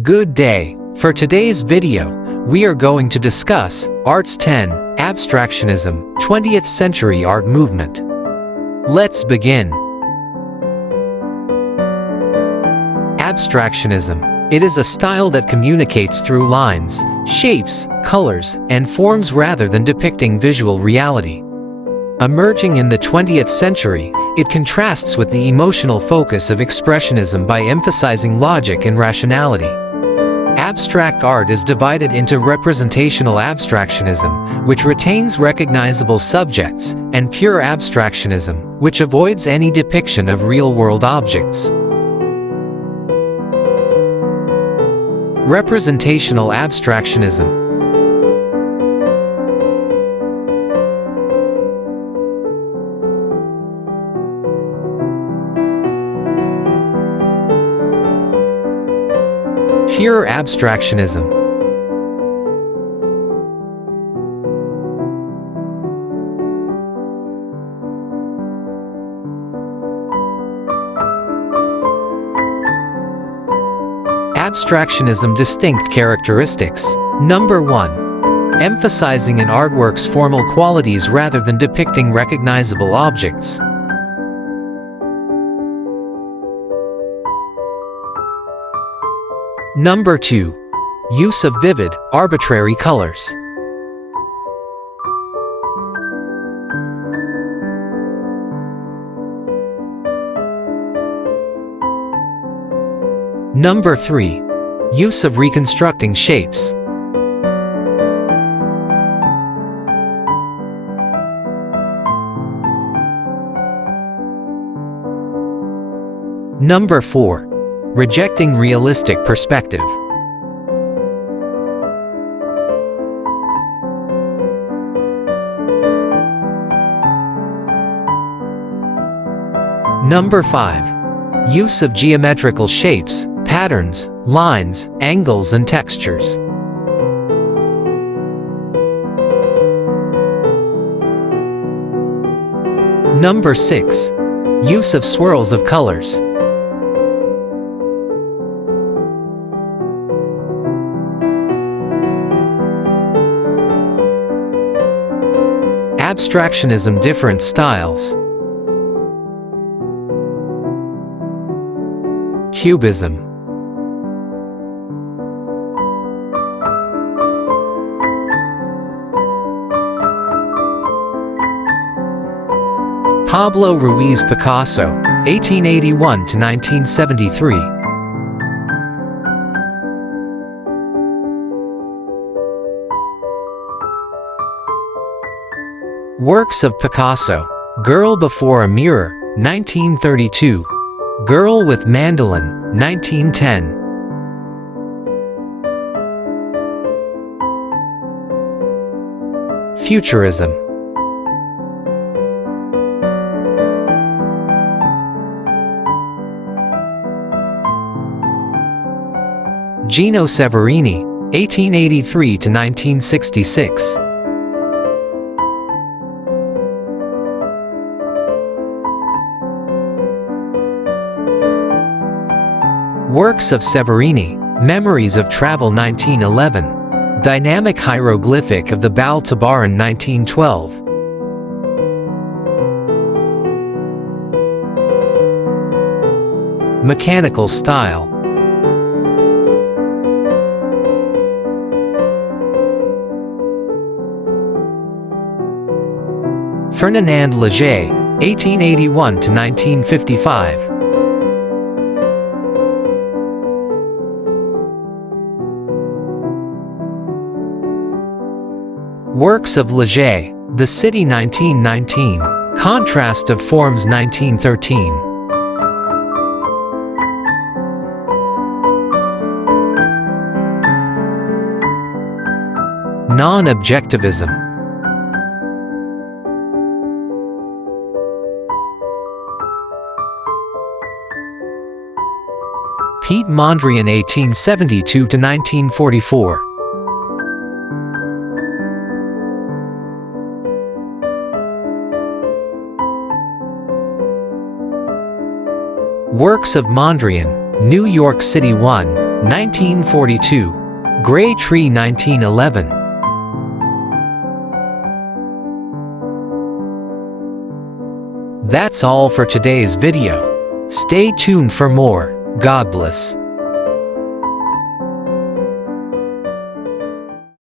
Good day. For today's video, we are going to discuss Arts 10, Abstractionism, 20th Century Art Movement. Let's begin. Abstractionism. It is a style that communicates through lines, shapes, colors, and forms rather than depicting visual reality. Emerging in the 20th century, it contrasts with the emotional focus of Expressionism by emphasizing logic and rationality. Abstract art is divided into representational abstractionism, which retains recognizable subjects, and pure abstractionism, which avoids any depiction of real-world objects. Representational abstractionism. Pure abstractionism. Abstractionism distinct characteristics. Number 1. Emphasizing an artwork's formal qualities rather than depicting recognizable objects. Number 2. Use of vivid, arbitrary colors. Number 3. Use of reconstructing shapes. Number 4. Rejecting realistic perspective. Number 5. Use of geometrical shapes, patterns, lines, angles, and textures. Number 6. Use of swirls of colors. Abstractionism different styles. Cubism. Pablo Ruiz Picasso, 1881 to 1973. Works of Picasso: Girl Before a Mirror, 1932. Girl with Mandolin, 1910. Futurism. Gino Severini, 1883 to 1966. Works of Severini: Memories of Travel, 1911. Dynamic Hieroglyphic of the Baal Tabaran, 1912. Mechanical style. Ferdinand Léger, 1881 to 1955. Works of Léger: The City, 1919. Contrast of Forms, 1913. Non-objectivism. Piet Mondrian, 1872 to 1944. Works of Mondrian: New York City 1, 1942. Gray Tree 1911. That's all for today's video. Stay tuned for more. God bless.